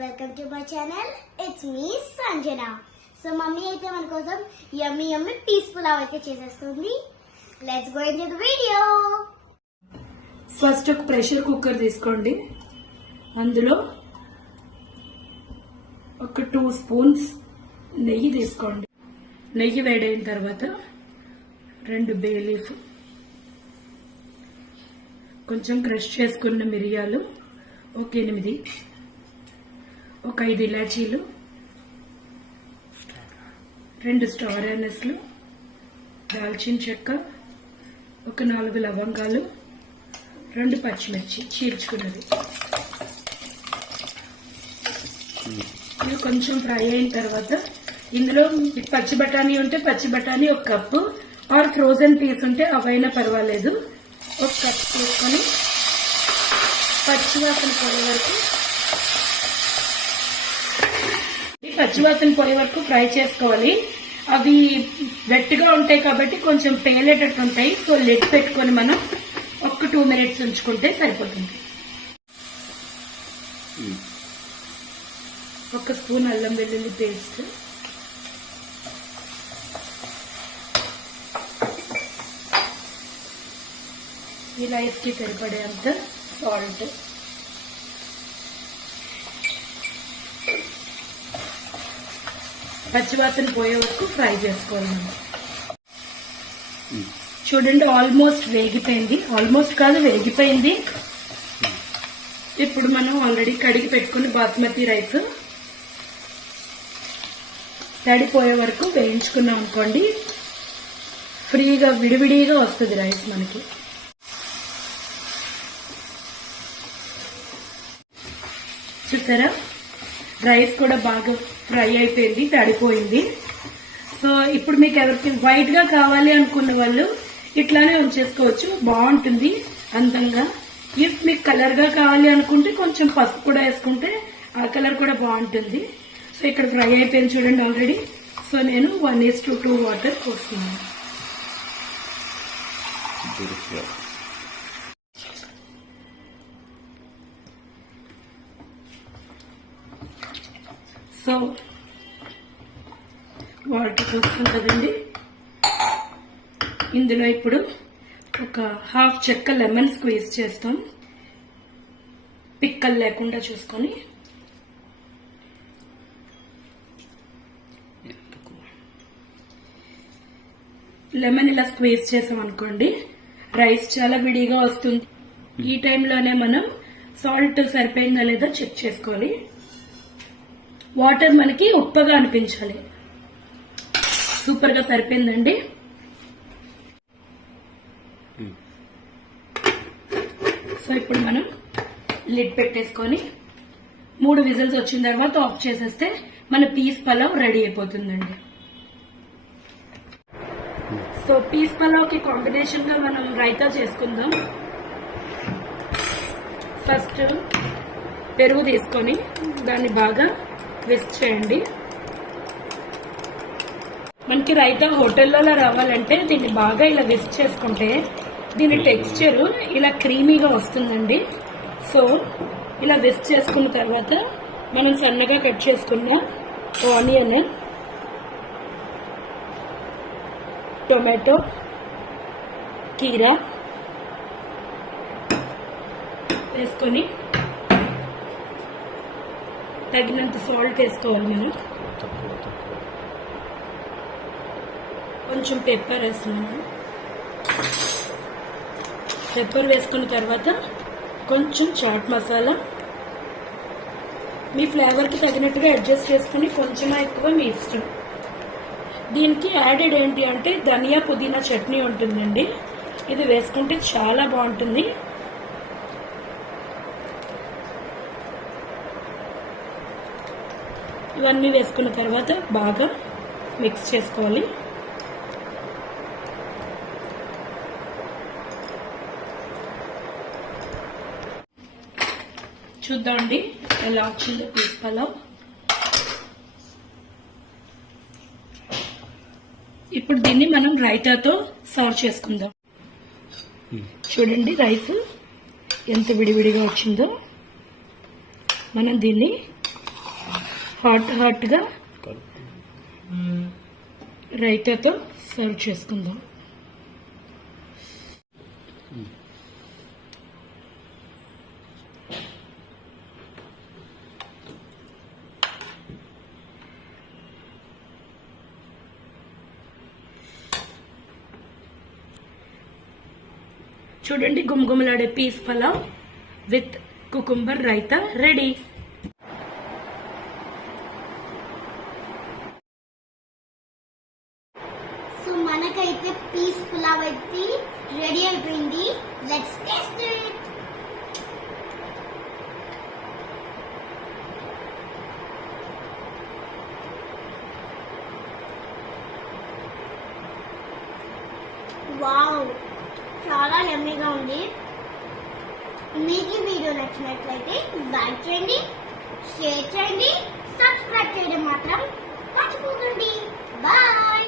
Welcome to my channel. It's me Sanjana. So mummy అయితే మన కోసం యమ్మీ యమ్మీ పీస్ పులావ్ అయితే చేసేస్తుంది. Let's go into the video. First ఒక ప్రెషర్ కుక్కర్ తీసుకోండి. అందులో ఒక 2 స్పూన్స్ నెయ్యి తీసుకోండి. నెయ్యి వేడైన తర్వాత 2 బే లీఫ్, కొంచెం క్రష్ చేసుకున్న మిరియాలు ఒక 8, ఒక 5 ఇలాచీలు, 2 స్టార్ యానస్లు, దాల్చిన చెక్క, ఒక 4 లవంగాలు, 2 పచ్చిమిర్చి చీల్చుకున్నది. ఇవి కొంచెం ఫ్రై అయిన తర్వాత ఇందులో పచ్చి బఠానీ ఉంటే పచ్చి బఠానీ 1 కప్పు, ఆర్ ఫ్రోజన్ పీస్ ఉంటే అవైనా పర్వాలేదు 1 కప్ తీసుకొని పచ్చివాసన పోయే వరకు ఫ్రై చేసుకోవాలి. అవి గట్టిగా ఉంటాయి కాబట్టి కొంచెం పేలేటట్టు ఉంటాయి. సో లిడ్ పెట్టుకొని మనం ఒక 2 మినిట్స్ ఉంచుకుంటే సరిపోతుంది. 1 స్పూన్ అల్లం వెల్లుల్లి పేస్ట్, ఈ రైస్ కి సరిపడేంత సాల్ట్, పచ్చివాసన పోయే వరకు ఫ్రై చేసుకోవాలి. చూడండి, ఆల్మోస్ట్ వేగిపోయింది. ఆల్మోస్ట్ కాదు, వేగిపోయింది. ఇప్పుడు మనం ఆల్రెడీ కడిగి పెట్టుకుని బాస్మతి రైస్ తడిపోయే వరకు వేయించుకున్నాం అనుకోండి, ఫ్రీగా విడివిడిగా వస్తుంది రైస్ మనకి. చూసారా, రైస్ కూడా బాగా ఫ్రై అయిపోయింది, తడిపోయింది. సో ఇప్పుడు మీకు ఎవరికి వైట్ గా కావాలి అనుకున్న వాళ్ళు ఇట్లానే ఉంచేసుకోవచ్చు, బాగుంటుంది అందంగా. ఇఫ్ మీకు కలర్ గా కావాలి అనుకుంటే కొంచెం పసుపు కూడా వేసుకుంటే ఆ కలర్ కూడా బాగుంటుంది. సో ఇక్కడ ఫ్రై అయిపోయింది చూడండి ఆల్రెడీ. సో నేను 1:2 వాటర్ పోస్తున్నాను. సో వాటర్ పోస్తాం కదండి. ఇందులో ఇప్పుడు ఒక 1/2 చెక్క లెమన్ స్క్వీజ్ చేస్తాం, పిక్కలు లేకుండా చూసుకొని. లెమన్ ఇలా స్క్వీజ్ చేసాం అనుకోండి, రైస్ చాలా విడిగా వస్తుంది. ఈ టైంలోనే మనం సాల్ట్ సరిపోయిందా లేదా చెక్ చేసుకోవాలి. వాటర్ మనకి ఉప్పగా అనిపించాలి. సూపర్ గా సరిపోయిందండి. సో ఇప్పుడు మనం లిడ్ పెట్టేసుకొని 3 విజిల్స్ వచ్చిన తర్వాత ఆఫ్ చేసేస్తే మన పీస్ పలావ్ రెడీ అయిపోతుందండి. సో పీస్ పలావ్ కి కాంబినేషన్ గా మనం రైతా చేసుకుందాం. ఫస్ట్ పెరుగు తీసుకొని దాన్ని బాగా విస్క్ చేయండి. మనకి రైతా హోటల్లో రావాలంటే దీన్ని బాగా ఇలా విస్క్ చేసుకుంటే దీని టెక్స్చర్ ఇలా క్రీమీగా వస్తుందండి. సో ఇలా విస్క్ చేసుకున్న తర్వాత మనం సన్నగా కట్ చేసుకున్న ఆనియన్, టొమాటో, కీరా వేసుకొని తగినంత సాల్ట్ వేసుకోవాలి. మనం కొంచెం పెప్పర్ వేస్తున్నాను. పెప్పర్ వేసుకున్న తర్వాత కొంచెం చాట్ మసాలా, మీ ఫ్లేవర్కి తగినట్టుగా అడ్జస్ట్ చేసుకుని కొంచెం ఎక్కువ మీ ఇష్టం. దీనికి యాడెడ్ ఏంటి అంటే ధనియా పుదీనా చట్నీ ఉంటుందండి. ఇది వేసుకుంటే చాలా బాగుంటుంది. ఇవన్నీ వేసుకున్న తర్వాత బాగా మిక్స్ చేసుకోవాలి. చూద్దామండి ఎలా వచ్చిందో పీస్ పలావ్. ఇప్పుడు దీన్ని మనం రైతాతో సర్వ్ చేసుకుందాం. చూడండి రైస్ ఎంత విడివిడిగా వచ్చిందో. మనం దీన్ని హాట్గా రైతాతో సర్వ్ చేసుకుందాం. చూడండి, గుమగుమలాడే peas pulao with cucumber raita ready. So మనకైతే పీస్ పులావ్ అయితే రెడీ అయిపోయింది. Let's taste it. వావ్, చాలా యమ్మీగా ఉంది. మీకు ఈ వీడియో నచ్చినట్లయితే లైక్ చేయండి, షేర్ చేయండి, సబ్స్క్రైబ్ చేయడం మాత్రం